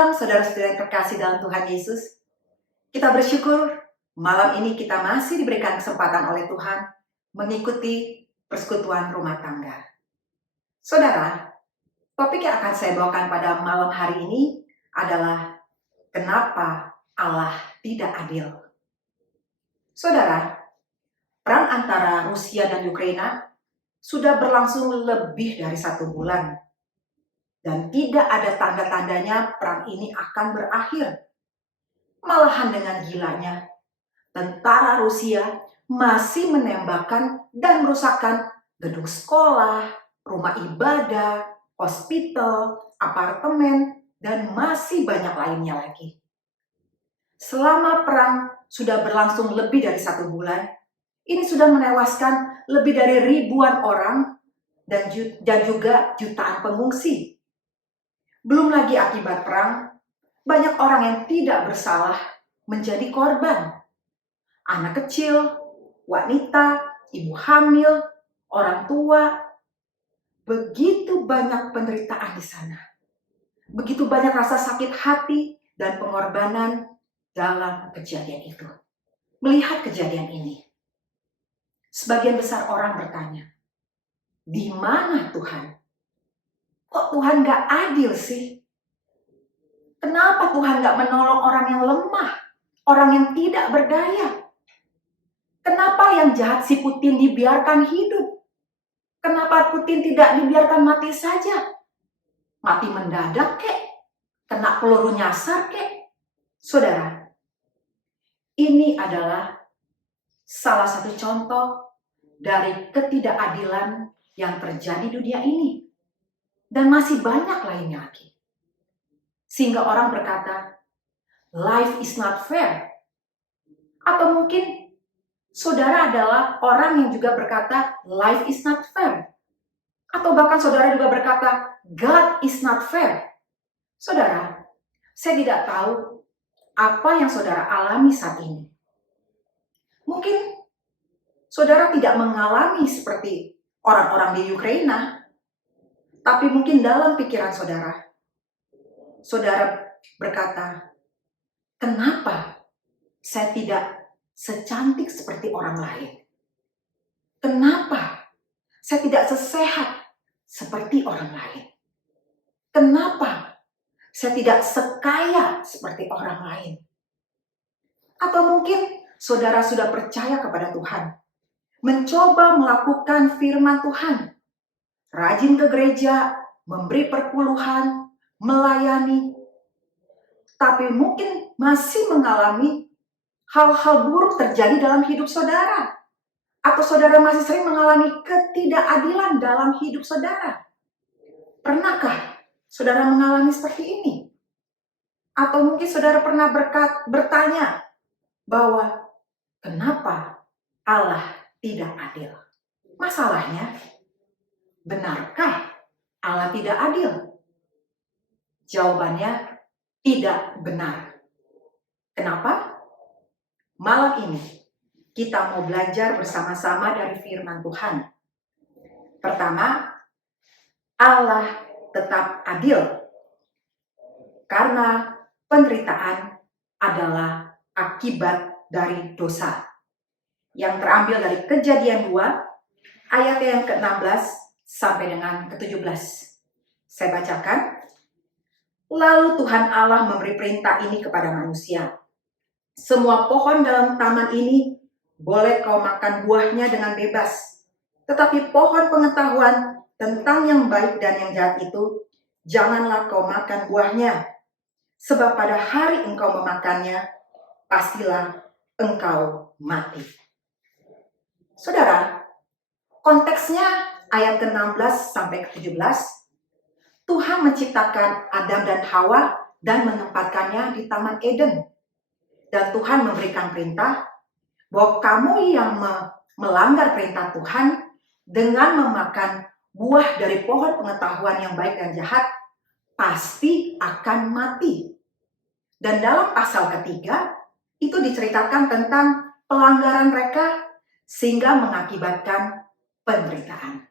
Saudara-saudara yang terkasih dalam Tuhan Yesus, kita bersyukur malam ini kita masih diberikan kesempatan oleh Tuhan mengikuti persekutuan rumah tangga. Saudara, topik yang akan saya bawakan pada malam hari ini adalah kenapa Allah tidak adil. Saudara, perang antara Rusia dan Ukraina sudah berlangsung lebih dari 1 bulan. Dan tidak ada tanda-tandanya perang ini akan berakhir. Malahan dengan gilanya, tentara Rusia masih menembakkan dan merusakkan gedung sekolah, rumah ibadah, hospital, apartemen, dan masih banyak lainnya lagi. Selama perang sudah berlangsung lebih dari 1 bulan, ini sudah menewaskan lebih dari ribuan orang dan juga jutaan pengungsi. Belum lagi akibat perang, banyak orang yang tidak bersalah menjadi korban. Anak kecil, wanita, ibu hamil, orang tua. Begitu banyak penderitaan di sana. Begitu banyak rasa sakit hati dan pengorbanan dalam kejadian itu. Melihat kejadian ini, sebagian besar orang bertanya, di mana Tuhan? Kok Tuhan gak adil sih? Kenapa Tuhan gak menolong orang yang lemah? Orang yang tidak berdaya? Kenapa yang jahat si Putin dibiarkan hidup? Kenapa Putin tidak dibiarkan mati saja? Mati mendadak kek? Kena peluru nyasar kek? Saudara, ini adalah salah satu contoh dari ketidakadilan yang terjadi di dunia ini. Dan masih banyak lainnya lagi. Sehingga orang berkata, life is not fair. Atau mungkin saudara adalah orang yang juga berkata, life is not fair. Atau bahkan saudara juga berkata, God is not fair. Saudara, saya tidak tahu apa yang saudara alami saat ini. Mungkin saudara tidak mengalami seperti orang-orang di Ukraina. Tapi mungkin dalam pikiran saudara, saudara berkata, kenapa saya tidak secantik seperti orang lain? Kenapa saya tidak sesehat seperti orang lain? Kenapa saya tidak sekaya seperti orang lain? Atau mungkin saudara sudah percaya kepada Tuhan, mencoba melakukan firman Tuhan, rajin ke gereja, memberi perpuluhan, melayani, tapi mungkin masih mengalami hal-hal buruk terjadi dalam hidup saudara. Atau saudara masih sering mengalami ketidakadilan dalam hidup saudara. Pernahkah saudara mengalami seperti ini? Atau mungkin saudara pernah bertanya bahwa kenapa Allah tidak adil? Masalahnya, benarkah Allah tidak adil? Jawabannya tidak benar. Kenapa? Malam ini kita mau belajar bersama-sama dari firman Tuhan. Pertama, Allah tetap adil karena penderitaan adalah akibat dari dosa. Yang terambil dari Kejadian 2 ayat yang ke-16 sampai dengan ke-17. Saya bacakan. Lalu Tuhan Allah memberi perintah ini kepada manusia. Semua pohon dalam taman ini boleh kau makan buahnya dengan bebas. Tetapi pohon pengetahuan tentang yang baik dan yang jahat itu, janganlah kau makan buahnya. Sebab pada hari engkau memakannya, pastilah engkau mati. Saudara, konteksnya ayat ke-16 sampai ke-17, Tuhan menciptakan Adam dan Hawa dan menempatkannya di Taman Eden. Dan Tuhan memberikan perintah bahwa kamu yang melanggar perintah Tuhan dengan memakan buah dari pohon pengetahuan yang baik dan jahat, pasti akan mati. Dan dalam pasal ketiga, itu diceritakan tentang pelanggaran mereka sehingga mengakibatkan penderitaan.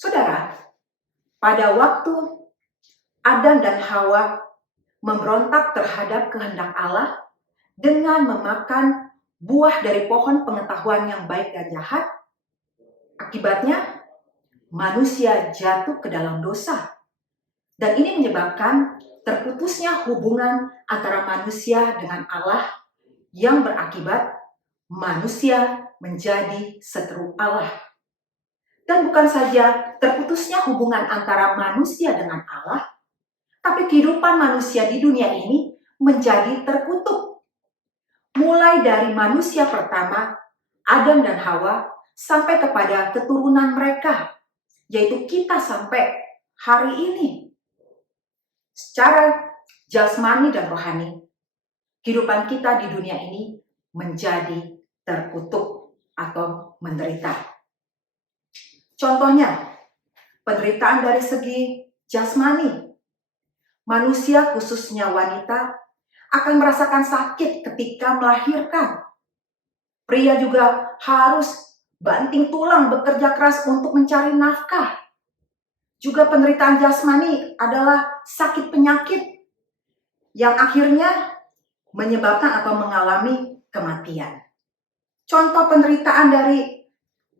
Saudara, pada waktu Adam dan Hawa memberontak terhadap kehendak Allah dengan memakan buah dari pohon pengetahuan yang baik dan jahat. Akibatnya, manusia jatuh ke dalam dosa. Dan ini menyebabkan terputusnya hubungan antara manusia dengan Allah yang berakibat manusia menjadi seteru Allah. Dan bukan saja terputusnya hubungan antara manusia dengan Allah, tapi kehidupan manusia di dunia ini menjadi terkutuk. Mulai dari manusia pertama, Adam dan Hawa, sampai kepada keturunan mereka, yaitu kita sampai hari ini. Secara jasmani dan rohani, kehidupan kita di dunia ini menjadi terkutuk atau menderita. Contohnya, penderitaan dari segi jasmani. Manusia, khususnya wanita, akan merasakan sakit ketika melahirkan. Pria juga harus banting tulang bekerja keras untuk mencari nafkah. Juga penderitaan jasmani adalah sakit penyakit yang akhirnya menyebabkan atau mengalami kematian. Contoh penderitaan dari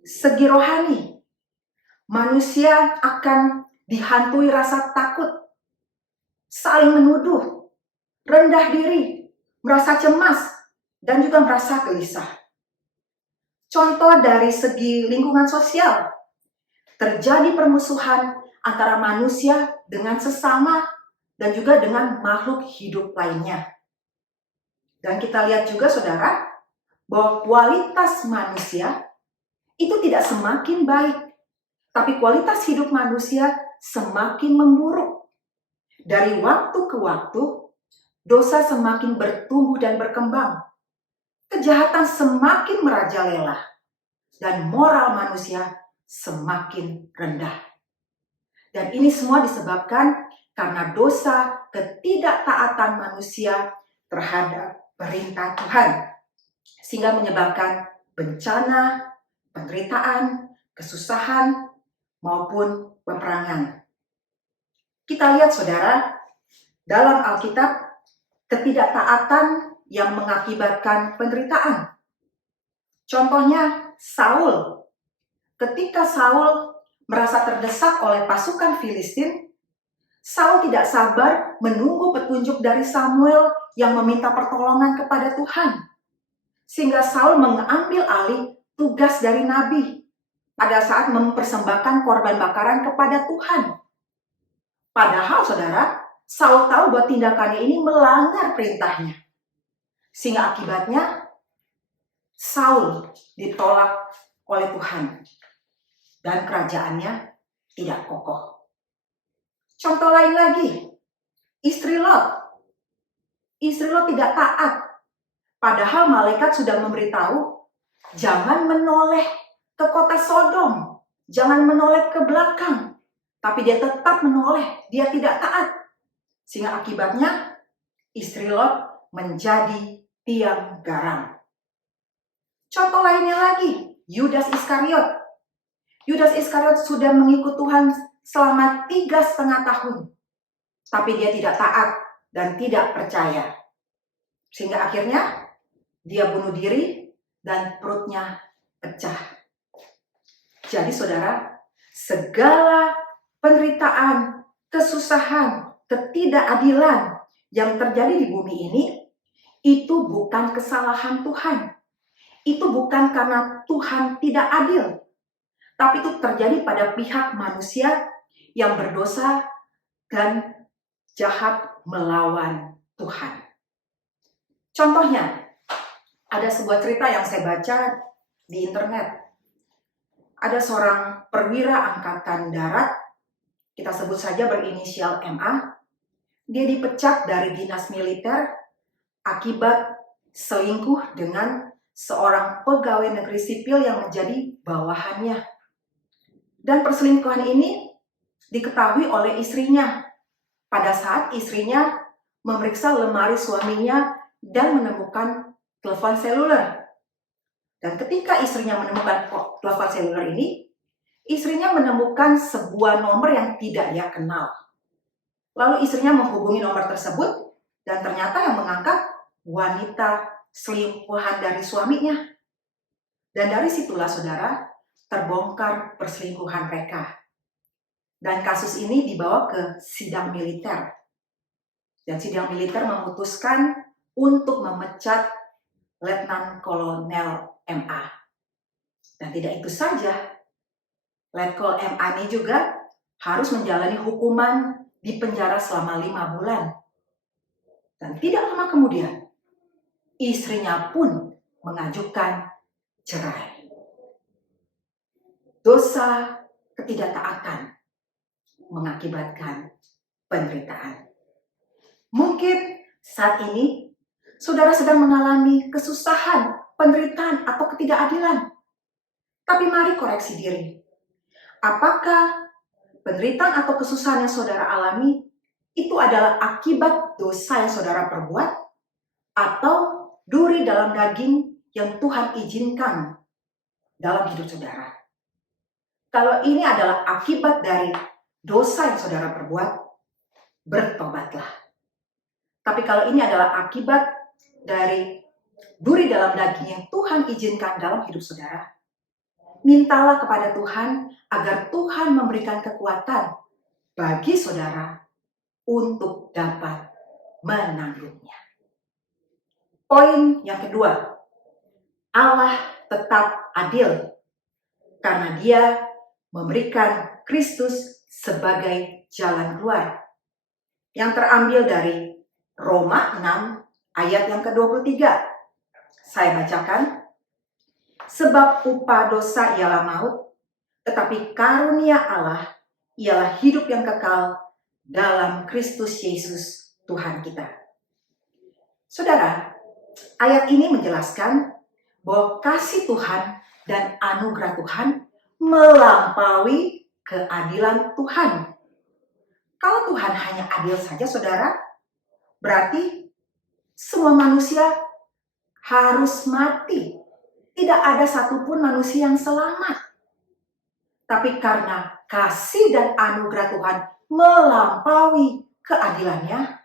segi rohani, manusia akan dihantui rasa takut, saling menuduh, rendah diri, merasa cemas, dan juga merasa gelisah. Contoh dari segi lingkungan sosial, terjadi permusuhan antara manusia dengan sesama dan juga dengan makhluk hidup lainnya. Dan kita lihat juga, saudara, bahwa kualitas manusia itu tidak semakin baik, tapi kualitas hidup manusia semakin memburuk. Dari waktu ke waktu, dosa semakin bertumbuh dan berkembang. Kejahatan semakin merajalela, dan moral manusia semakin rendah. Dan ini semua disebabkan karena dosa ketidaktaatan manusia terhadap perintah Tuhan, sehingga menyebabkan bencana, penderitaan, kesusahan, maupun peperangan. Kita lihat, saudara, dalam Alkitab, ketidaktaatan yang mengakibatkan penderitaan. Contohnya, Saul. Ketika Saul merasa terdesak oleh pasukan Filistin, Saul tidak sabar menunggu petunjuk dari Samuel yang meminta pertolongan kepada Tuhan. Sehingga Saul mengambil alih tugas dari nabi pada saat mempersembahkan korban bakaran kepada Tuhan. Padahal, saudara, Saul tahu bahwa tindakannya ini melanggar perintahnya. Sehingga akibatnya Saul ditolak oleh Tuhan dan kerajaannya tidak kokoh. Contoh lain lagi, istri Lot. Istri Lot tidak taat. Padahal malaikat sudah memberitahu, jangan menoleh ke kota Sodom, jangan menoleh ke belakang. Tapi dia tetap menoleh, dia tidak taat. Sehingga akibatnya istri Lot menjadi tiang garam. Contoh lainnya lagi, Yudas Iskariot. Yudas Iskariot sudah mengikut Tuhan selama 3,5 tahun. Tapi dia tidak taat dan tidak percaya. Sehingga akhirnya dia bunuh diri dan perutnya pecah. Jadi, saudara, segala penderitaan, kesusahan, ketidakadilan yang terjadi di bumi ini, itu bukan kesalahan Tuhan. Itu bukan karena Tuhan tidak adil, tapi itu terjadi pada pihak manusia yang berdosa dan jahat melawan Tuhan. Contohnya, ada sebuah cerita yang saya baca di internet. Ada seorang perwira angkatan darat, kita sebut saja berinisial MA. Dia dipecat dari dinas militer akibat selingkuh dengan seorang pegawai negeri sipil yang menjadi bawahannya. Dan perselingkuhan ini diketahui oleh istrinya pada saat istrinya memeriksa lemari suaminya dan menemukan telepon seluler. Dan ketika istrinya menemukan telepon seluler ini, istrinya menemukan sebuah nomor yang tidak dia kenal. Lalu istrinya menghubungi nomor tersebut Dan ternyata yang mengangkat wanita selingkuhan dari suaminya. Dan dari situlah saudara, terbongkar perselingkuhan mereka. Dan kasus ini dibawa ke sidang militer. Dan sidang militer memutuskan untuk memecat Letnan Kolonel MA. Dan tidak itu saja, Letkol MA ini juga harus menjalani hukuman di penjara selama 5 bulan. Dan tidak lama kemudian, istrinya pun mengajukan cerai. Dosa ketidaktaatan mengakibatkan penderitaan. Mungkin saat ini saudara sedang mengalami kesusahan, penderitaan, atau ketidakadilan. Tapi mari koreksi diri. Apakah penderitaan atau kesusahan yang saudara alami itu adalah akibat dosa yang saudara perbuat, atau duri dalam daging yang Tuhan izinkan dalam hidup saudara? Kalau ini adalah akibat dari dosa yang saudara perbuat, bertobatlah. Tapi kalau ini adalah akibat dari duri dalam daging yang Tuhan izinkan dalam hidup saudara, mintalah kepada Tuhan agar Tuhan memberikan kekuatan bagi saudara untuk dapat menanggungnya. Poin yang kedua, Allah tetap adil karena Dia memberikan Kristus sebagai jalan keluar. Yang terambil dari Roma 6 ayat yang ke-23. Saya bacakan. Sebab upah dosa ialah maut, tetapi karunia Allah ialah hidup yang kekal dalam Kristus Yesus Tuhan kita. Saudara, ayat ini menjelaskan bahwa kasih Tuhan dan anugerah Tuhan melampaui keadilan Tuhan. Kalau Tuhan hanya adil saja, saudara, berarti semua manusia harus mati. Tidak ada satupun manusia yang selamat. Tapi karena kasih dan anugerah Tuhan melampaui keadilannya,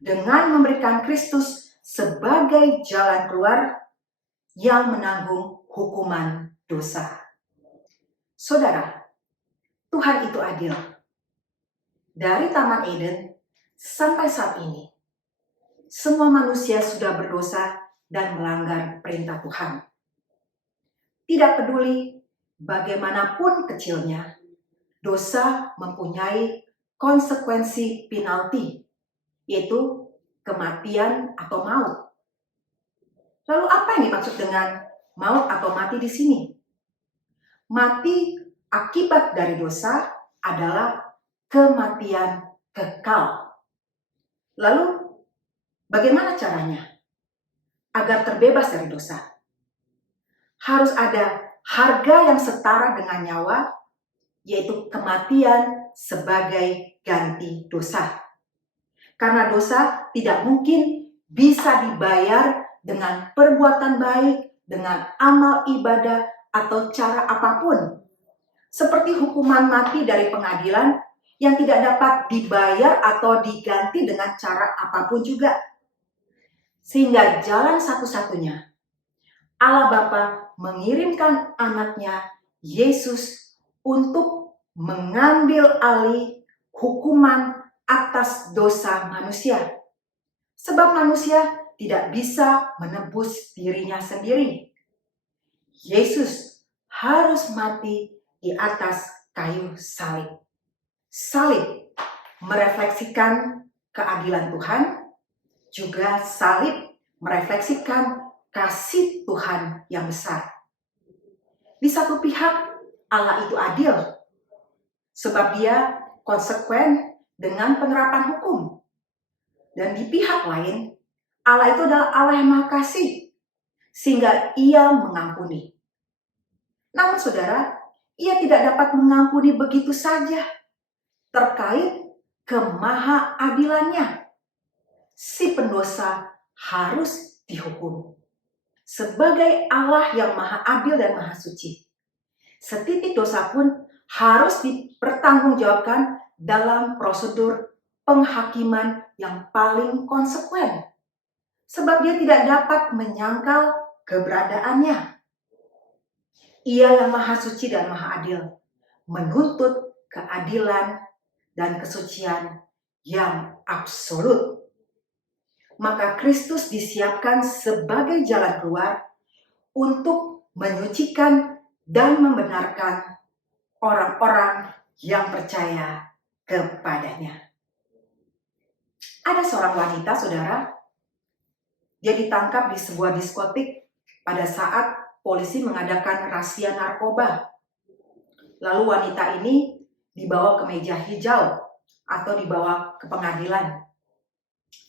dengan memberikan Kristus sebagai jalan keluar yang menanggung hukuman dosa. Saudara, Tuhan itu adil. Dari Taman Eden sampai saat ini, semua manusia sudah berdosa dan melanggar perintah Tuhan. Tidak peduli bagaimanapun kecilnya, dosa mempunyai konsekuensi penalti, yaitu kematian atau maut. Lalu apa yang dimaksud dengan maut atau mati di sini? Mati akibat dari dosa adalah kematian kekal. Lalu bagaimana caranya agar terbebas dari dosa? Harus ada harga yang setara dengan nyawa, yaitu kematian sebagai ganti dosa. Karena dosa tidak mungkin bisa dibayar dengan perbuatan baik, dengan amal ibadah, atau cara apapun. Seperti hukuman mati dari pengadilan yang tidak dapat dibayar atau diganti dengan cara apapun juga. Sehingga jalan satu-satunya, Allah Bapa mengirimkan anaknya Yesus untuk mengambil alih hukuman atas dosa manusia. Sebab manusia tidak bisa menebus dirinya sendiri. Yesus harus mati di atas kayu salib. Salib merefleksikan keadilan Tuhan, juga salib merefleksikan kasih Tuhan yang besar. Di satu pihak, Allah itu adil, sebab Dia konsekuen dengan penerapan hukum. Dan di pihak lain, Allah itu adalah Allah yang Maha Kasih, sehingga Ia mengampuni. Namun saudara, Ia tidak dapat mengampuni begitu saja, terkait kemahaadilannya. Si pendosa harus dihukum. Sebagai Allah yang Maha Adil dan Maha Suci, setitik dosa pun harus dipertanggungjawabkan dalam prosedur penghakiman yang paling konsekuen, sebab dia tidak dapat menyangkal keberadaannya. Ia yang maha suci dan maha adil, menuntut keadilan dan kesucian yang absolut. Maka Kristus disiapkan sebagai jalan keluar untuk menyucikan dan membenarkan orang-orang yang percaya kepadanya. Ada seorang wanita, saudara, dia ditangkap di sebuah diskotik pada saat polisi mengadakan razia narkoba. Lalu wanita ini dibawa ke meja hijau atau dibawa ke pengadilan.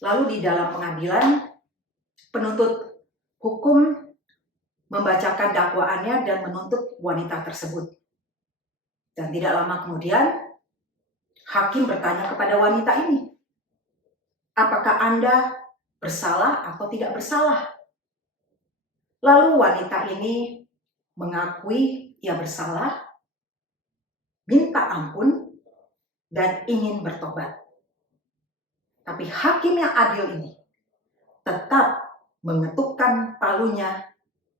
Lalu di dalam pengadilan, penuntut hukum membacakan dakwaannya dan menuntut wanita tersebut. Dan tidak lama kemudian, hakim bertanya kepada wanita ini, apakah Anda bersalah atau tidak bersalah? Lalu wanita ini mengakui ia bersalah, minta ampun, dan ingin bertobat. Tapi hakim yang adil ini tetap mengetukkan palunya,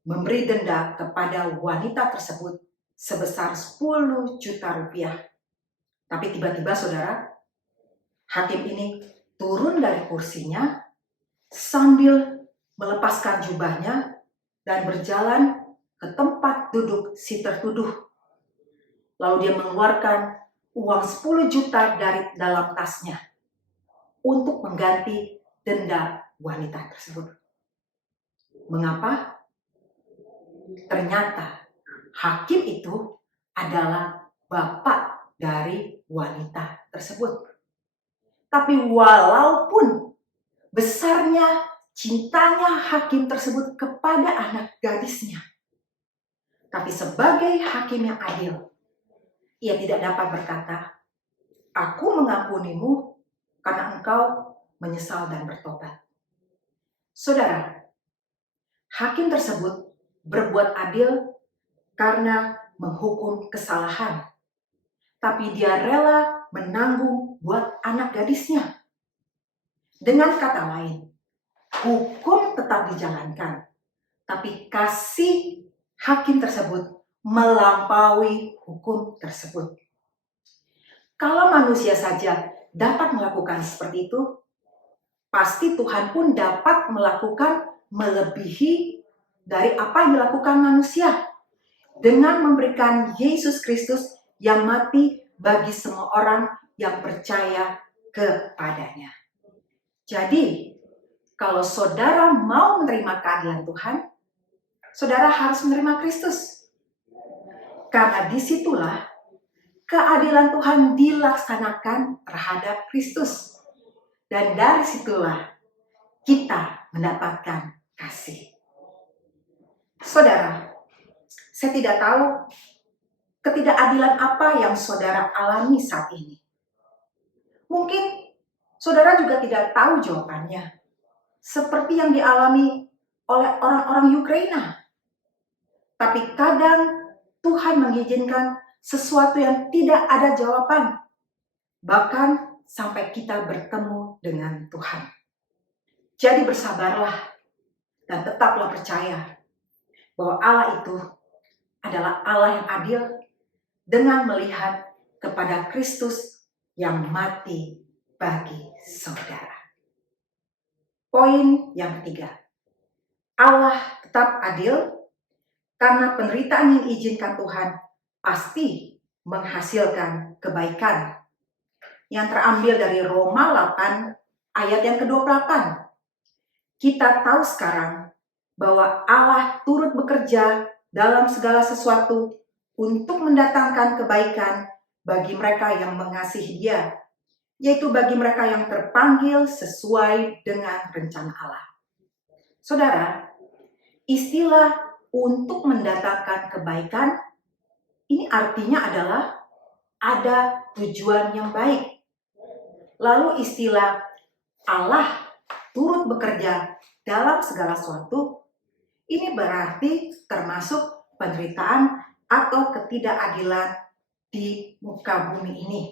memberi denda kepada wanita tersebut sebesar 10 juta rupiah. Tapi tiba-tiba, saudara, hakim ini turun dari kursinya sambil melepaskan jubahnya dan berjalan ke tempat duduk si tertuduh. Lalu dia mengeluarkan uang 10 juta dari dalam tasnya untuk mengganti denda wanita tersebut. Mengapa? Ternyata hakim itu adalah bapak dari wanita tersebut. Tapi walaupun besarnya cintanya hakim tersebut kepada anak gadisnya, tapi sebagai hakim yang adil, ia tidak dapat berkata, "Aku mengampunimu karena engkau menyesal dan bertobat." Saudara, hakim tersebut berbuat adil karena menghukum kesalahan, tapi dia rela menanggung buat anak gadisnya. Dengan kata lain, hukum tetap dijalankan, tapi kasih hakim tersebut melampaui hukum tersebut. Kalau manusia saja dapat melakukan seperti itu, pasti Tuhan pun dapat melakukan melebihi dari apa yang dilakukan manusia dengan memberikan Yesus Kristus yang mati bagi semua orang yang percaya kepadanya. Jadi, kalau saudara mau menerima keadilan Tuhan, saudara harus menerima Kristus. Karena disitulah keadilan Tuhan dilaksanakan terhadap Kristus. Dan dari situlah kita mendapatkan kasih. Saudara, saya tidak tahu ketidakadilan apa yang saudara alami saat ini. Mungkin saudara juga tidak tahu jawabannya, seperti yang dialami oleh orang-orang Ukraina. Tapi kadang Tuhan mengizinkan sesuatu yang tidak ada jawaban, bahkan sampai kita bertemu dengan Tuhan. Jadi bersabarlah dan tetaplah percaya bahwa Allah itu adalah Allah yang adil dengan melihat kepada Kristus yang mati bagi saudara. Poin yang ketiga, Allah tetap adil karena penderitaan yang diizinkan Tuhan pasti menghasilkan kebaikan. Yang terambil dari Roma 8 ayat yang ke-28. Kita tahu sekarang bahwa Allah turut bekerja dalam segala sesuatu untuk mendatangkan kebaikan bagi mereka yang mengasihi Dia, yaitu bagi mereka yang terpanggil sesuai dengan rencana Allah. Saudara, istilah untuk mendatangkan kebaikan ini artinya adalah ada tujuan yang baik. Lalu istilah Allah turut bekerja dalam segala sesuatu ini berarti termasuk penderitaan atau ketidakadilan di muka bumi ini.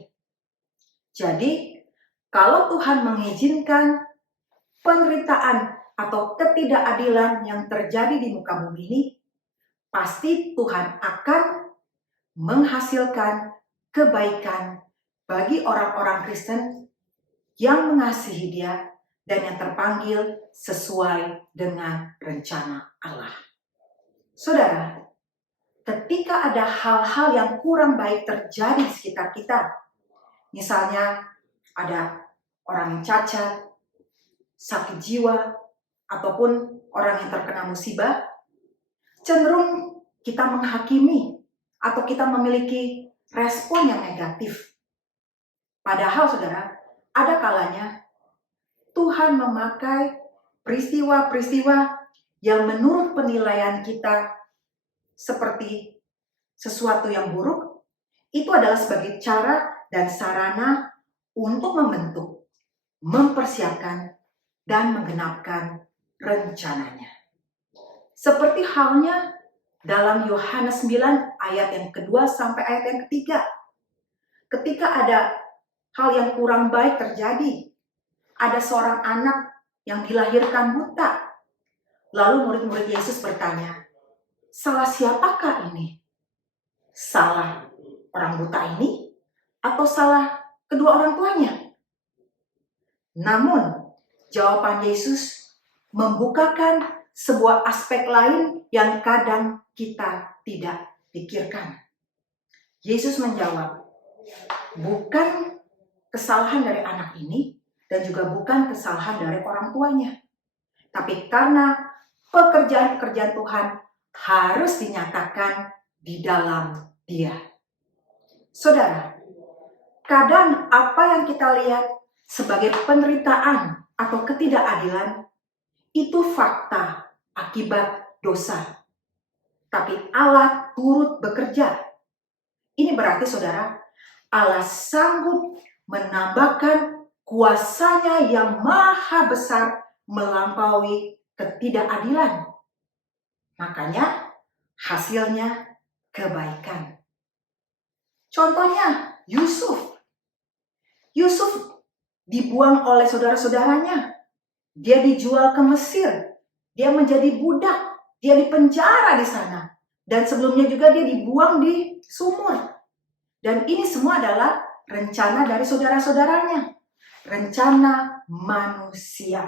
Jadi, Kalau Tuhan mengizinkan penderitaan atau ketidakadilan yang terjadi di muka bumi ini, pasti Tuhan akan menghasilkan kebaikan bagi orang-orang Kristen yang mengasihi Dia dan yang terpanggil sesuai dengan rencana Allah. Saudara, ketika ada hal-hal yang kurang baik terjadi di sekitar kita, misalnya ada orang yang cacat, sakit jiwa, ataupun orang yang terkena musibah, cenderung kita menghakimi atau kita memiliki respon yang negatif. Padahal saudara, ada kalanya Tuhan memakai peristiwa-peristiwa yang menurut penilaian kita seperti sesuatu yang buruk, itu adalah sebagai cara dan sarana untuk membentuk, mempersiapkan, dan menggenapkan rencananya. Seperti halnya dalam Yohanes 9 ayat yang kedua sampai ayat yang ketiga. Ketika ada hal yang kurang baik terjadi, ada seorang anak yang dilahirkan buta. Lalu murid-murid Yesus bertanya, salah siapakah ini? Salah orang buta ini atau salah kedua orang tuanya? Namun, jawaban Yesus membukakan sebuah aspek lain yang kadang kita tidak pikirkan. Yesus menjawab, bukan kesalahan dari anak ini dan juga bukan kesalahan dari orang tuanya. Tapi karena pekerjaan-pekerjaan Tuhan harus dinyatakan di dalam Dia. Saudara, kadang apa yang kita lihat sebagai penderitaan atau ketidakadilan itu fakta akibat dosa. Tapi Allah turut bekerja. Ini berarti saudara, Allah sanggup menambahkan kuasanya yang maha besar melampaui ketidakadilan. Makanya hasilnya kebaikan. Contohnya Yusuf. Yusuf dibuang oleh saudara-saudaranya. Dia dijual ke Mesir. Dia menjadi budak. Dia dipenjara di sana. Dan sebelumnya juga dia dibuang di sumur. Dan ini semua adalah rencana dari saudara-saudaranya. Rencana manusia.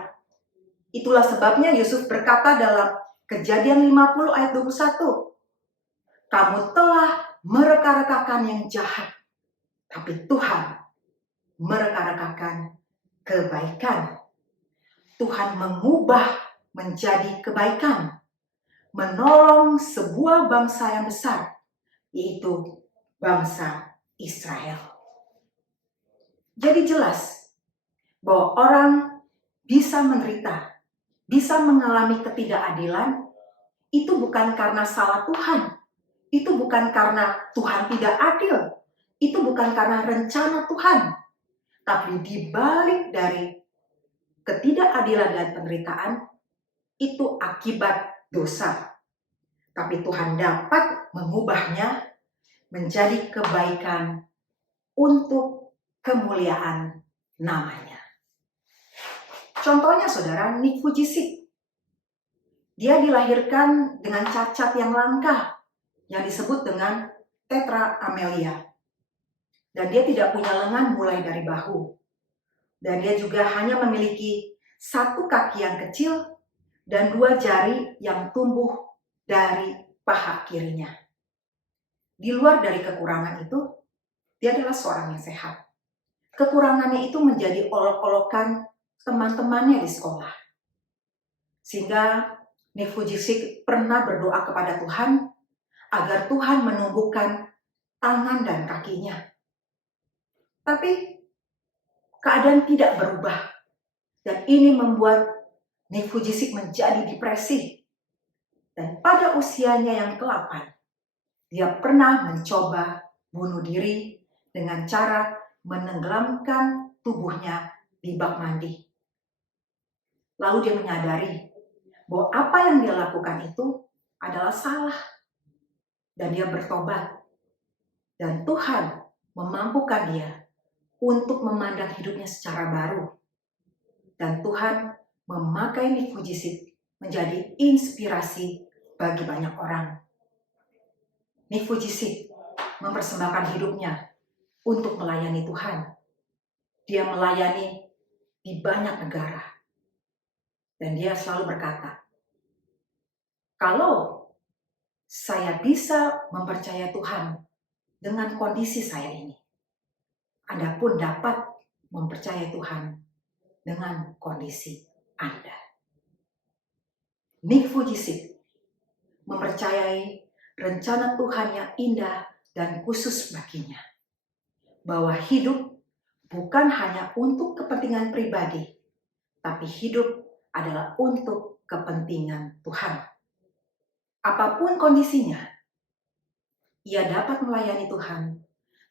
Itulah sebabnya Yusuf berkata dalam Kejadian 50 ayat 21. Kamu telah mereka-rekakan yang jahat. Tapi Tuhan mereka-rekakan kebaikan. Tuhan mengubah menjadi kebaikan. Menolong sebuah bangsa yang besar. Yaitu bangsa Israel. Jadi jelas bahwa orang bisa menderita, bisa mengalami ketidakadilan, itu bukan karena salah Tuhan. Itu bukan karena Tuhan tidak adil. Itu bukan karena rencana Tuhan. Tapi di balik dari ketidakadilan dan penderitaan, itu akibat dosa. Tapi Tuhan dapat mengubahnya menjadi kebaikan untuk kemuliaan namanya. Contohnya saudara, Nick Fujisik. Dia dilahirkan dengan cacat yang langka yang disebut dengan tetra amelia. Dan dia tidak punya lengan mulai dari bahu. Dan dia juga hanya memiliki satu kaki yang kecil dan 2 jari yang tumbuh dari paha kirinya. Di luar dari kekurangan itu, dia adalah seorang yang sehat. Kekurangannya itu menjadi olok-olokan teman-temannya di sekolah. Sehingga Nick Fujisik pernah berdoa kepada Tuhan agar Tuhan menumbuhkan tangan dan kakinya. Tapi keadaan tidak berubah. Dan ini membuat Nick Fujisik menjadi depresi. Dan pada usianya yang ke-8, dia pernah mencoba bunuh diri dengan cara menenggelamkan tubuhnya di bak mandi. Lalu dia menyadari bahwa apa yang dia lakukan itu adalah salah. Dan dia bertobat. Dan Tuhan memampukan dia untuk memandang hidupnya secara baru. Dan Tuhan memakai Nick Vujicic menjadi inspirasi bagi banyak orang. Nick Vujicic mempersembahkan hidupnya untuk melayani Tuhan. Dia melayani di banyak negara. Dan dia selalu berkata, kalau saya bisa mempercaya Tuhan dengan kondisi saya ini, Anda pun dapat mempercayai Tuhan dengan kondisi Anda. Nick Vujicic mempercayai rencana Tuhan yang indah dan khusus baginya. Bahwa hidup bukan hanya untuk kepentingan pribadi, tapi hidup adalah untuk kepentingan Tuhan. Apapun kondisinya, ia dapat melayani Tuhan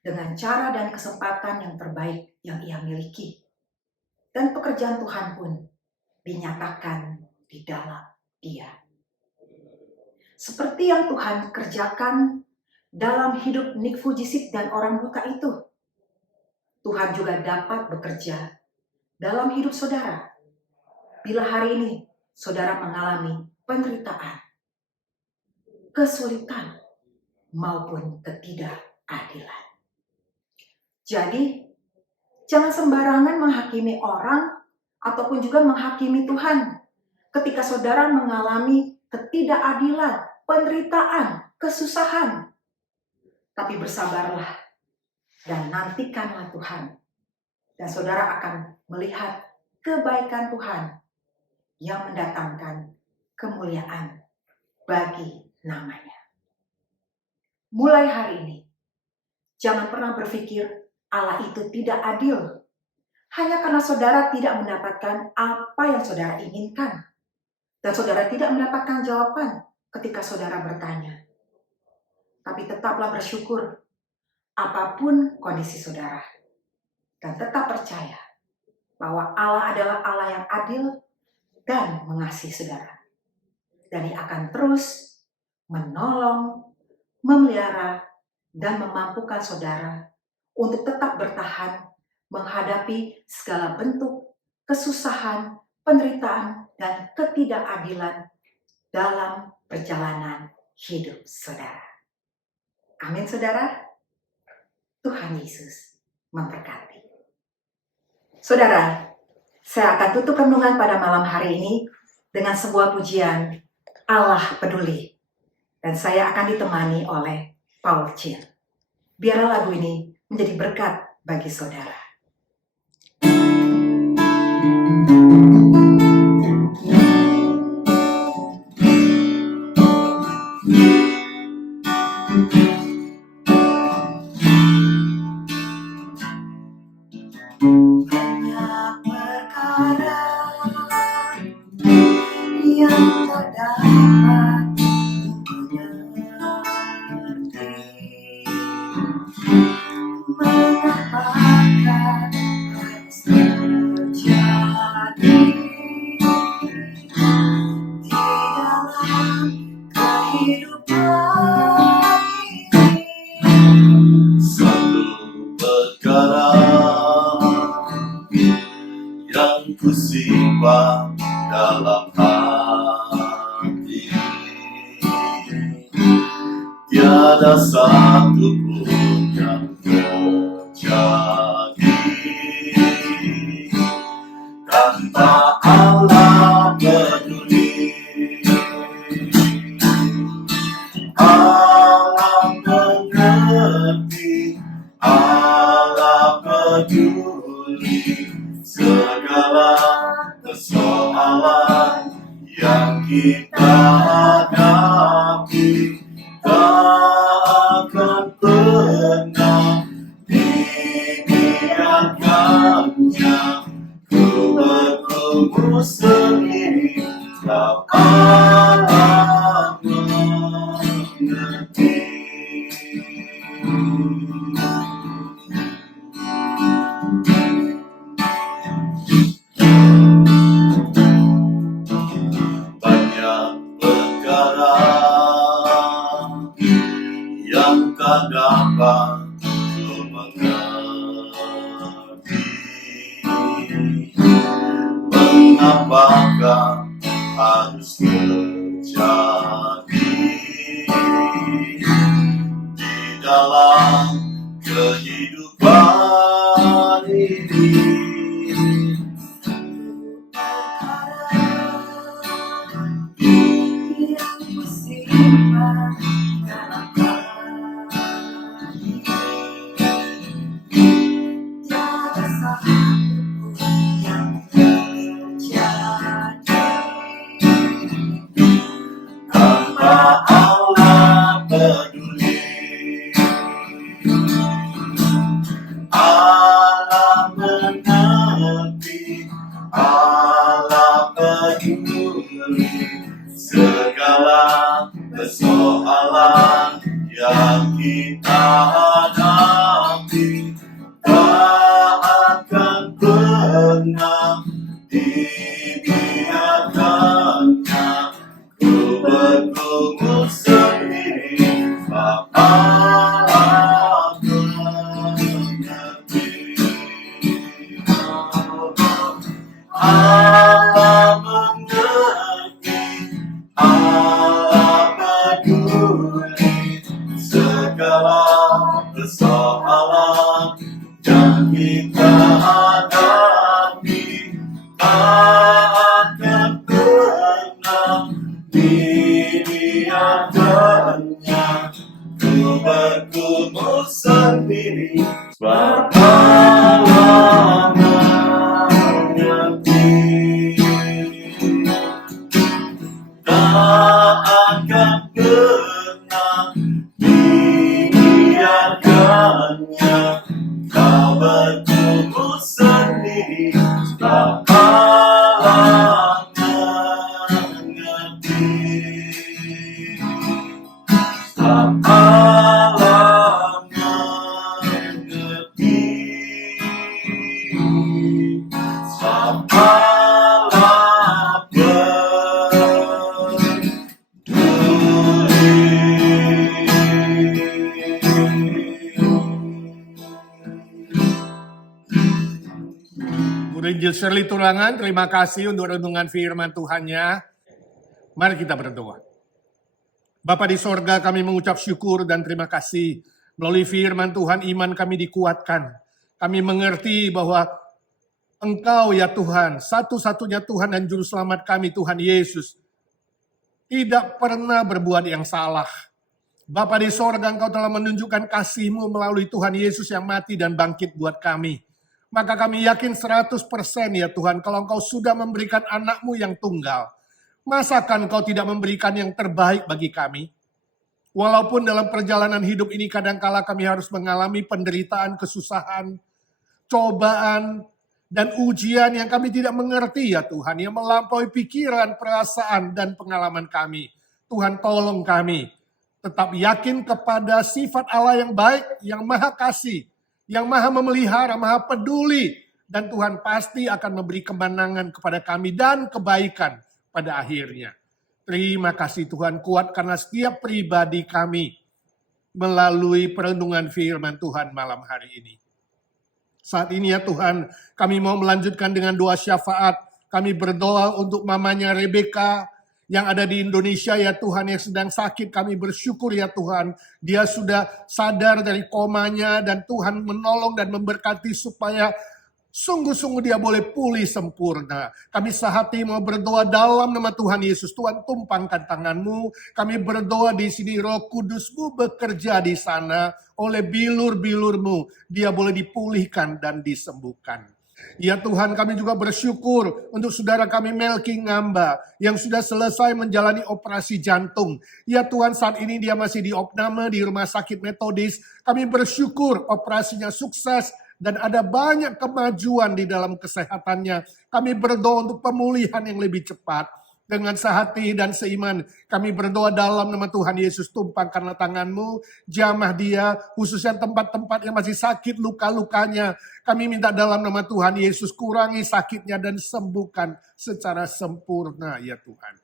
dengan cara dan kesempatan yang terbaik yang ia miliki. Dan pekerjaan Tuhan pun dinyatakan di dalam dia. Seperti yang Tuhan kerjakan dalam hidup Nick Vujicic dan orang buta itu, Tuhan juga dapat bekerja dalam hidup saudara. Bila hari ini saudara mengalami penderitaan, kesulitan, maupun ketidakadilan. Jadi, jangan sembarangan menghakimi orang ataupun juga menghakimi Tuhan ketika saudara mengalami ketidakadilan, penderitaan, kesusahan. Tapi bersabarlah dan nantikanlah Tuhan. Dan saudara akan melihat kebaikan Tuhan yang mendatangkan kemuliaan bagi namanya. Mulai hari ini, jangan pernah berpikir Allah itu tidak adil hanya karena saudara tidak mendapatkan apa yang saudara inginkan. Dan saudara tidak mendapatkan jawaban ketika saudara bertanya. Tapi tetaplah bersyukur apapun kondisi saudara. Dan tetap percaya bahwa Allah adalah Allah yang adil dan mengasihi saudara. Dan Dia akan terus menolong, memelihara, dan memampukan saudara untuk tetap bertahan menghadapi segala bentuk kesusahan, penderitaan, dan ketidakadilan dalam perjalanan hidup saudara. Amin saudara. Tuhan Yesus memberkati. Saudara, saya akan tutup renungan pada malam hari ini dengan sebuah pujian Allah Peduli. Dan saya akan ditemani oleh Paul Chin. Biarlah lagu ini menjadi berkat bagi saudara. Banyak perkara yang tak dapat mengerti, mengapakah harus terjadi di dalam kehidupan ini. Satu perkara yang kusimpan dalam hati, tiada satu pun yang terjadi tanpa Allah peduli. Allah mengerti, Allah peduli segala persoalan yang kita hadapi. Tak akan pernah dibiarkannya ku bertumbuh sendiri, sebab Allah mengerti. Banyak perkara yang tak dapat ku mengerti, apakah harus terjadi di dalam kehidupan ini. Yang kusimpan dalam hati, tiada satu yang terjadi. Tanpa Allah peduli, Allah mengerti, Allah peduli segala persoalan yang kita hadapi. Tak akan pernah dibiarkannya ku bergumul sendiri, sebab Allah mengerti. Allah mengerti, Allah peduli segala persoalan yang kita hadapi. Tak akan pernah dibiarkannya ku bergumul sendiri, sebab Allah mengerti. Tak akan pernah dibiarkannya kau bertumbuh sendiri, sebab Allah mengerti. Sebab Allah mengerti. Sebab Allah Bu Rinjil Shirley Turangan, terima kasih untuk renungan firman Tuhannya. Mari kita berdoa. Bapa di sorga, kami mengucap syukur dan terima kasih. Melalui firman Tuhan, iman kami dikuatkan. Kami mengerti bahwa Engkau ya Tuhan, satu-satunya Tuhan dan Juru Selamat kami, Tuhan Yesus, tidak pernah berbuat yang salah. Bapa di sorga, Engkau telah menunjukkan kasih-Mu melalui Tuhan Yesus yang mati dan bangkit buat kami. Maka kami yakin 100% ya Tuhan, kalau Engkau sudah memberikan anak-Mu yang tunggal, masakan Engkau tidak memberikan yang terbaik bagi kami? Walaupun dalam perjalanan hidup ini kadangkala kami harus mengalami penderitaan, kesusahan, cobaan, dan ujian yang kami tidak mengerti ya Tuhan, yang melampaui pikiran, perasaan, dan pengalaman kami. Tuhan tolong kami tetap yakin kepada sifat Allah yang baik, yang maha kasih, yang maha memelihara, maha peduli, dan Tuhan pasti akan memberi kemenangan kepada kami dan kebaikan pada akhirnya. Terima kasih Tuhan, kuatkanlah setiap pribadi kami melalui perenungan firman Tuhan malam hari ini. Saat ini ya Tuhan, kami mau melanjutkan dengan doa syafaat. Kami berdoa untuk mamanya Rebecca yang ada di Indonesia ya Tuhan, yang sedang sakit. Kami bersyukur ya Tuhan, dia sudah sadar dari komanya dan Tuhan menolong dan memberkati supaya sungguh-sungguh dia boleh pulih sempurna. Kami sehati mau berdoa dalam nama Tuhan Yesus. Tuhan, tumpangkan tangan-Mu. Kami berdoa di sini, Roh Kudus-Mu bekerja di sana. Oleh bilur-bilur-Mu, dia boleh dipulihkan dan disembuhkan. Ya Tuhan, kami juga bersyukur untuk saudara kami Melki Ngamba yang sudah selesai menjalani operasi jantung. Ya Tuhan, saat ini dia masih di opname di Rumah Sakit Metodis. Kami bersyukur operasinya sukses dan ada banyak kemajuan di dalam kesehatannya. Kami berdoa untuk pemulihan yang lebih cepat. Dengan sehati dan seiman, kami berdoa dalam nama Tuhan Yesus, tumpangkanlah tangan-Mu, jamah dia, khususnya tempat-tempat yang masih sakit, luka-lukanya. Kami minta dalam nama Tuhan Yesus, kurangi sakitnya dan sembuhkan secara sempurna ya Tuhan.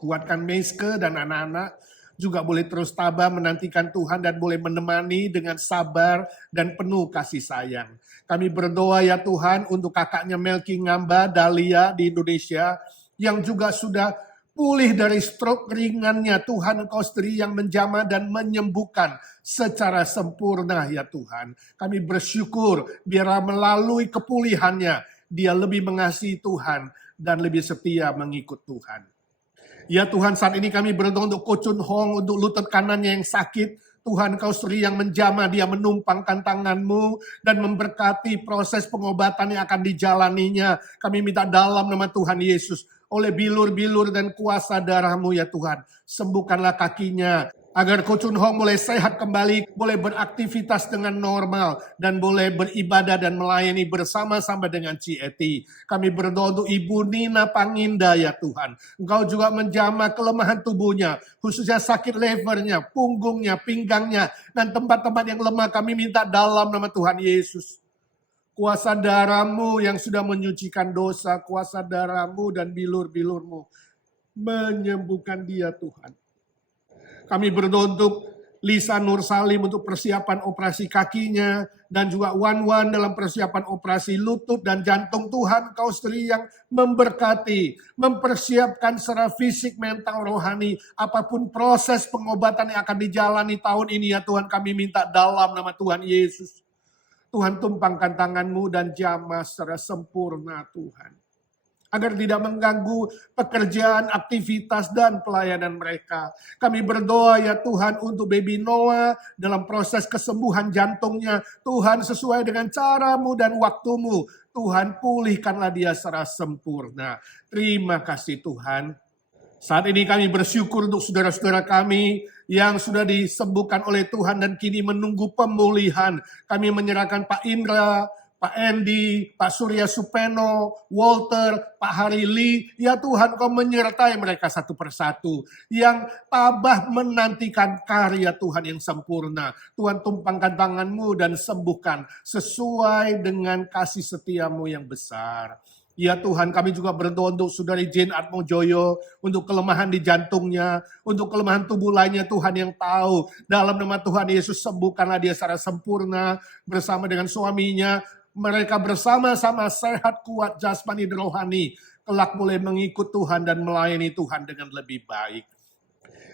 Kuatkan Meiske dan anak-anak, juga boleh terus tabah menantikan Tuhan dan boleh menemani dengan sabar dan penuh kasih sayang. Kami berdoa ya Tuhan untuk kakaknya Melki Ngamba, Dahlia di Indonesia, yang juga sudah pulih dari stroke ringannya. Tuhan, Engkau sendiri yang menjamah dan menyembuhkan secara sempurna ya Tuhan. Kami bersyukur biarlah melalui kepulihannya dia lebih mengasihi Tuhan dan lebih setia mengikut Tuhan. Ya Tuhan, saat ini kami berdoa untuk Ko Chun Hong, untuk lutut kanannya yang sakit. Tuhan, Kau sendiri yang menjamah, dia menumpangkan tangan-Mu dan memberkati proses pengobatan yang akan dijalaninya. Kami minta dalam nama Tuhan Yesus, oleh bilur-bilur dan kuasa darah-Mu ya Tuhan, sembuhkanlah kakinya, agar Ko Chun Hong boleh sehat kembali, boleh beraktivitas dengan normal, dan boleh beribadah dan melayani bersama-sama dengan Cieti. Kami berdoa untuk Ibu Nina Panginda ya Tuhan. Engkau juga menjamah kelemahan tubuhnya, khususnya sakit levernya, punggungnya, pinggangnya, dan tempat-tempat yang lemah. Kami minta dalam nama Tuhan Yesus, kuasa darah-Mu yang sudah menyucikan dosa, kuasa darah-Mu dan bilur-bilur-Mu menyembuhkan dia Tuhan. Kami berdoa untuk Lisa Nur Salim untuk persiapan operasi kakinya, dan juga Wan dalam persiapan operasi lutut dan jantung. Tuhan, Kau sendiri yang memberkati, mempersiapkan secara fisik, mental, rohani, apapun proses pengobatan yang akan dijalani tahun ini ya Tuhan, kami minta dalam nama Tuhan Yesus. Tuhan, tumpangkan tangan-Mu dan jamah secara sempurna Tuhan, agar tidak mengganggu pekerjaan, aktivitas, dan pelayanan mereka. Kami berdoa ya Tuhan untuk baby Noah dalam proses kesembuhan jantungnya. Tuhan, sesuai dengan cara-Mu dan waktu-Mu, Tuhan pulihkanlah dia secara sempurna. Terima kasih Tuhan. Saat ini kami bersyukur untuk saudara-saudara kami yang sudah disembuhkan oleh Tuhan dan kini menunggu pemulihan. Kami menyerahkan Pak Indra, Pak Andy, Pak Surya Supeno, Walter, Pak Hari Lee. Ya Tuhan, Kau menyertai mereka satu persatu yang tabah menantikan karya Tuhan yang sempurna. Tuhan, tumpangkan tangan-Mu dan sembuhkan sesuai dengan kasih setia-Mu yang besar. Ya Tuhan, kami juga berdoa untuk Saudari Jane Atmojoyo, untuk kelemahan di jantungnya, untuk kelemahan tubuh lainnya. Tuhan yang tahu, dalam nama Tuhan Yesus sembuhkanlah dia secara sempurna bersama dengan suaminya. Mereka bersama-sama sehat, kuat, jasmani dan rohani, kelak boleh mengikut Tuhan dan melayani Tuhan dengan lebih baik.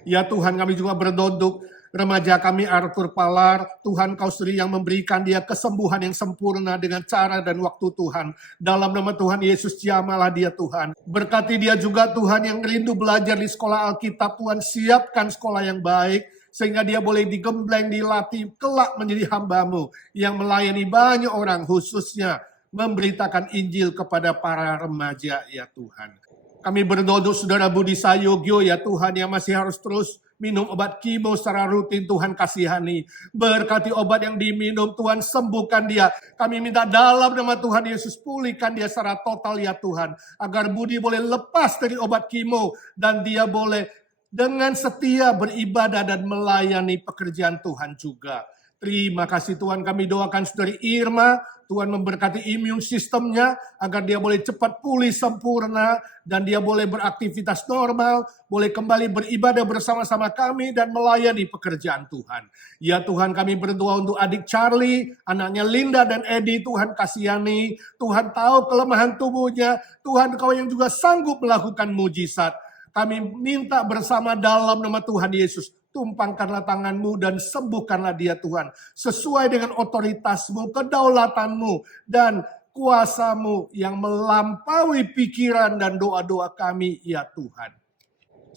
Ya Tuhan, kami juga berdoa untuk remaja kami Arthur Palar. Tuhan, Kau sendiri yang memberikan dia kesembuhan yang sempurna dengan cara dan waktu Tuhan. Dalam nama Tuhan Yesus, jamahlah dia Tuhan. Berkati dia juga Tuhan yang rindu belajar di sekolah Alkitab. Tuhan, siapkan sekolah yang baik, sehingga dia boleh digembleng, dilatih, kelak menjadi hamba-Mu yang melayani banyak orang, khususnya memberitakan Injil kepada para remaja ya Tuhan. Kami berdoa untuk Saudara Budi Sayogyo ya Tuhan, yang masih harus terus minum obat kimo secara rutin. Tuhan kasihani, berkati obat yang diminum, Tuhan sembuhkan dia. Kami minta dalam nama Tuhan Yesus, pulihkan dia secara total ya Tuhan, agar Budi boleh lepas dari obat kimo dan dia boleh dengan setia beribadah dan melayani pekerjaan Tuhan juga. Terima kasih Tuhan, kami doakan Saudari Irma, Tuhan memberkati imun sistemnya, agar dia boleh cepat pulih sempurna, dan dia boleh beraktivitas normal, boleh kembali beribadah bersama-sama kami, dan melayani pekerjaan Tuhan. Ya Tuhan, kami berdoa untuk adik Charlie, anaknya Linda dan Eddie. Tuhan kasihani, Tuhan tahu kelemahan tubuhnya, Tuhan Kau yang juga sanggup melakukan mujizat. Kami minta bersama dalam nama Tuhan Yesus, tumpangkanlah tangan-Mu dan sembuhkanlah dia Tuhan, sesuai dengan otoritas-Mu, kedaulatan-Mu, dan kuasa-Mu yang melampaui pikiran dan doa-doa kami ya Tuhan.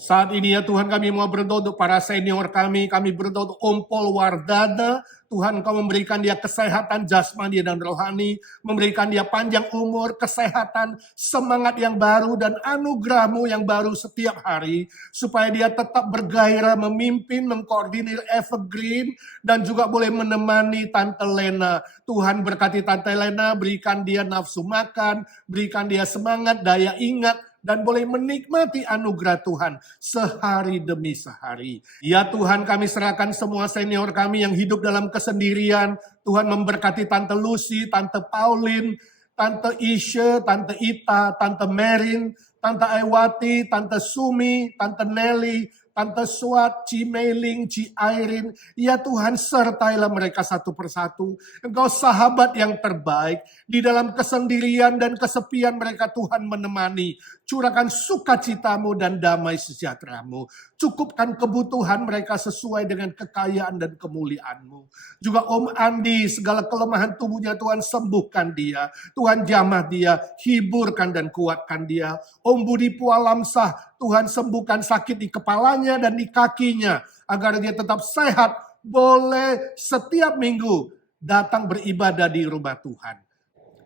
Saat ini ya Tuhan, kami mau berdoa untuk para senior kami berdoa untuk Om Pol Wardana. Tuhan, Kau memberikan dia kesehatan jasmani dan rohani, memberikan dia panjang umur, kesehatan, semangat yang baru, dan anugerah-Mu yang baru setiap hari, supaya dia tetap bergairah memimpin, mengkoordinir Evergreen, dan juga boleh menemani Tante Lena. Tuhan berkati Tante Lena, berikan dia nafsu makan, berikan dia semangat, daya ingat, dan boleh menikmati anugerah Tuhan sehari demi sehari. Ya Tuhan, kami serahkan semua senior kami yang hidup dalam kesendirian. Tuhan memberkati Tante Lucy, Tante Pauline, Tante Isha, Tante Ita, Tante Merin, Tante Aiwati, Tante Sumi, Tante Nelly, Tante Swat, Ci Meiling, Ci Airin. Ya Tuhan, sertailah mereka satu persatu. Engkau sahabat yang terbaik. Di dalam kesendirian dan kesepian mereka Tuhan menemani. Curahkan sukacitamu dan damai sejahteramu. Cukupkan kebutuhan mereka sesuai dengan kekayaan dan kemuliaan-Mu. Juga Om Andi, segala kelemahan tubuhnya Tuhan sembuhkan dia. Tuhan jamah dia, hiburkan dan kuatkan dia. Om Budi Pualamsah, Tuhan sembuhkan sakit di kepalanya dan di kakinya. Agar dia tetap sehat, boleh setiap minggu datang beribadah di rumah Tuhan.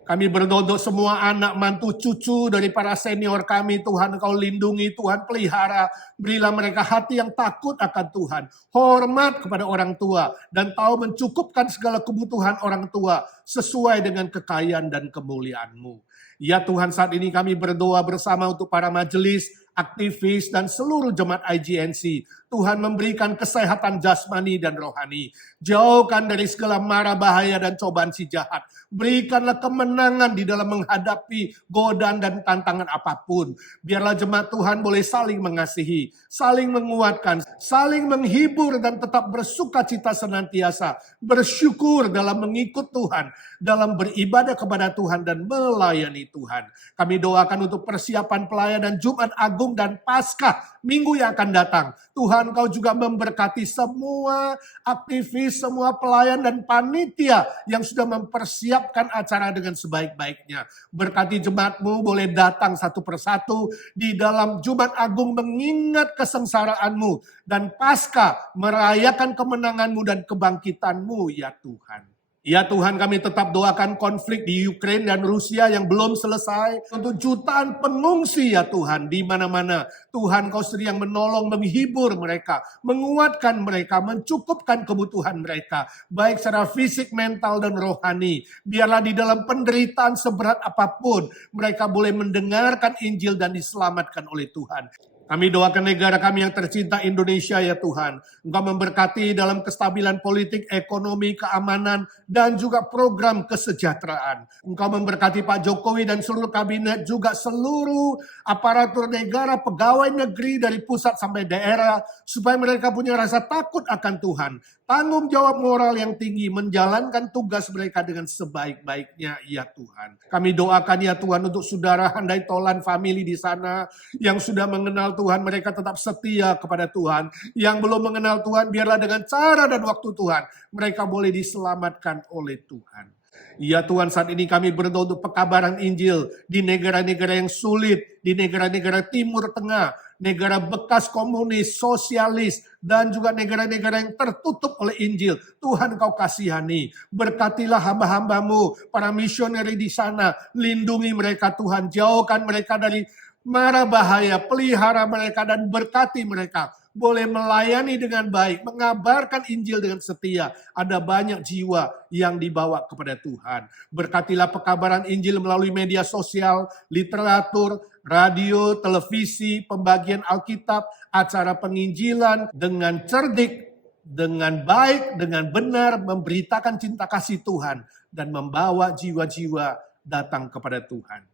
Kami berdoa untuk semua anak, mantu, cucu dari para senior kami. Tuhan Engkau lindungi, Tuhan pelihara. Berilah mereka hati yang takut akan Tuhan. Hormat kepada orang tua. Dan tahu mencukupkan segala kebutuhan orang tua. Sesuai dengan kekayaan dan kemuliaan-Mu. Ya Tuhan, saat ini kami berdoa bersama untuk para majelis, aktivis, dan seluruh jemaat IGNC. Tuhan memberikan kesehatan jasmani dan rohani. Jauhkan dari segala mara bahaya dan cobaan si jahat. Berikanlah kemenangan di dalam menghadapi godaan dan tantangan apapun. Biarlah jemaat Tuhan boleh saling mengasihi, saling menguatkan, saling menghibur dan tetap bersuka cita senantiasa. Bersyukur dalam mengikut Tuhan, dalam beribadah kepada Tuhan dan melayani Tuhan. Kami doakan untuk persiapan pelayanan Jumat Agung dan Paskah minggu yang akan datang. Tuhan, Kau juga memberkati semua aktivis, semua pelayan dan panitia yang sudah mempersiapkan acara dengan sebaik-baiknya. Berkati jemaat-Mu boleh datang satu persatu di dalam Jumat Agung mengingat kesengsaraan-Mu. Dan Paskah merayakan kemenangan-Mu dan kebangkitan-Mu ya Tuhan. Ya Tuhan, kami tetap doakan konflik di Ukraina dan Rusia yang belum selesai. Untuk jutaan pengungsi ya Tuhan, di mana-mana. Tuhan, Kau sedang menolong, menghibur mereka, menguatkan mereka, mencukupkan kebutuhan mereka. Baik secara fisik, mental, dan rohani. Biarlah di dalam penderitaan seberat apapun, mereka boleh mendengarkan Injil dan diselamatkan oleh Tuhan. Kami doakan negara kami yang tercinta Indonesia ya Tuhan. Engkau memberkati dalam kestabilan politik, ekonomi, keamanan, dan juga program kesejahteraan. Engkau memberkati Pak Jokowi dan seluruh kabinet, juga seluruh aparatur negara, pegawai negeri dari pusat sampai daerah, supaya mereka punya rasa takut akan Tuhan. Tanggung jawab moral yang tinggi, menjalankan tugas mereka dengan sebaik-baiknya ya Tuhan. Kami doakan ya Tuhan untuk saudara Handai Tolan family di sana yang sudah mengenal Tuhan, mereka tetap setia kepada Tuhan. Yang belum mengenal Tuhan, biarlah dengan cara dan waktu Tuhan, mereka boleh diselamatkan oleh Tuhan. Ya Tuhan, saat ini kami berdoa untuk pekabaran Injil di negara-negara yang sulit, di negara-negara Timur Tengah, negara bekas komunis, sosialis, dan juga negara-negara yang tertutup oleh Injil. Tuhan, Kau kasihani. Berkatilah hamba-hamba-Mu, para misioneri di sana. Lindungi mereka Tuhan, jauhkan mereka dari mara bahaya, pelihara mereka dan berkati mereka. Boleh melayani dengan baik, mengabarkan Injil dengan setia. Ada banyak jiwa yang dibawa kepada Tuhan. Berkatilah pekabaran Injil melalui media sosial, literatur, radio, televisi, pembagian Alkitab, acara penginjilan dengan cerdik, dengan baik, dengan benar, memberitakan cinta kasih Tuhan dan membawa jiwa-jiwa datang kepada Tuhan.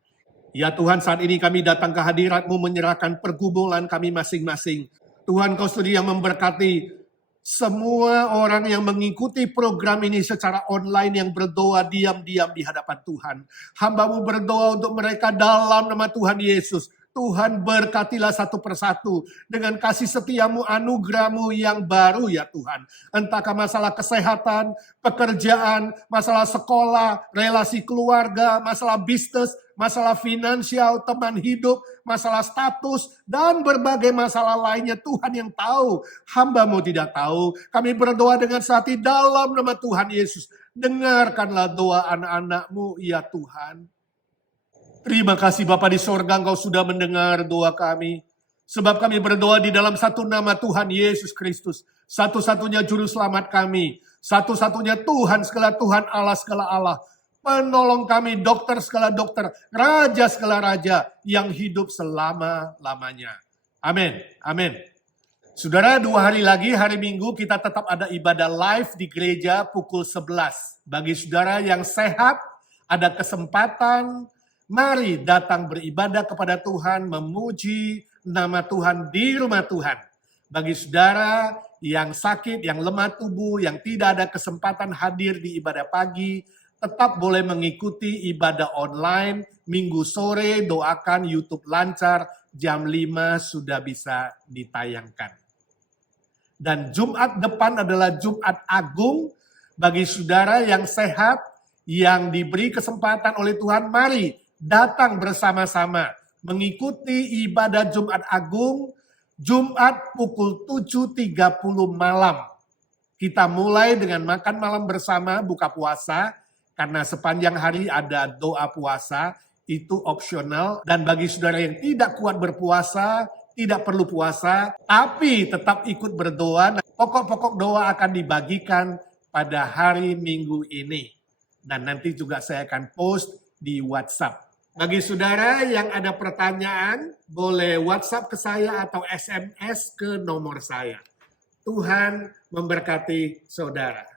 Ya Tuhan, saat ini kami datang ke hadirat-Mu menyerahkan pergumulan kami masing-masing. Tuhan, Kau sedia memberkati semua orang yang mengikuti program ini secara online yang berdoa diam-diam di hadapan Tuhan. Hamba-Mu berdoa untuk mereka dalam nama Tuhan Yesus. Tuhan, berkatilah satu persatu dengan kasih setia-Mu, anugerah-Mu yang baru ya Tuhan. Entahkah masalah kesehatan, pekerjaan, masalah sekolah, relasi keluarga, masalah bisnis, masalah finansial, teman hidup, masalah status, dan berbagai masalah lainnya. Tuhan yang tahu, hamba-Mu tidak tahu. Kami berdoa dengan sehati dalam nama Tuhan Yesus. Dengarkanlah doa anak-anak-Mu ya Tuhan. Terima kasih Bapa di sorga, Engkau sudah mendengar doa kami. Sebab kami berdoa di dalam satu nama Tuhan Yesus Kristus. Satu-satunya juru selamat kami. Satu-satunya Tuhan segala Tuhan, Allah segala Allah. Penolong kami, dokter segala dokter, raja segala raja yang hidup selama-lamanya. Amin. Amin. Saudara, 2 hari lagi, hari Minggu, kita tetap ada ibadah live di gereja pukul 11. Bagi saudara yang sehat, ada kesempatan, mari datang beribadah kepada Tuhan, memuji nama Tuhan di rumah Tuhan. Bagi saudara yang sakit, yang lemah tubuh, yang tidak ada kesempatan hadir di ibadah pagi, tetap boleh mengikuti ibadah online Minggu sore. Doakan YouTube lancar, jam 5 sudah bisa ditayangkan. Dan Jumat depan adalah Jumat Agung. Bagi saudara yang sehat, yang diberi kesempatan oleh Tuhan, mari datang bersama-sama mengikuti ibadah Jumat Agung, Jumat pukul 7.30 malam. Kita mulai dengan makan malam bersama, buka puasa, karena sepanjang hari ada doa puasa, itu opsional. Dan bagi saudara yang tidak kuat berpuasa, tidak perlu puasa, tapi tetap ikut berdoa. Pokok-pokok doa akan dibagikan pada hari Minggu ini. Dan nanti juga saya akan post di WhatsApp. Bagi saudara yang ada pertanyaan, boleh WhatsApp ke saya atau SMS ke nomor saya. Tuhan memberkati saudara.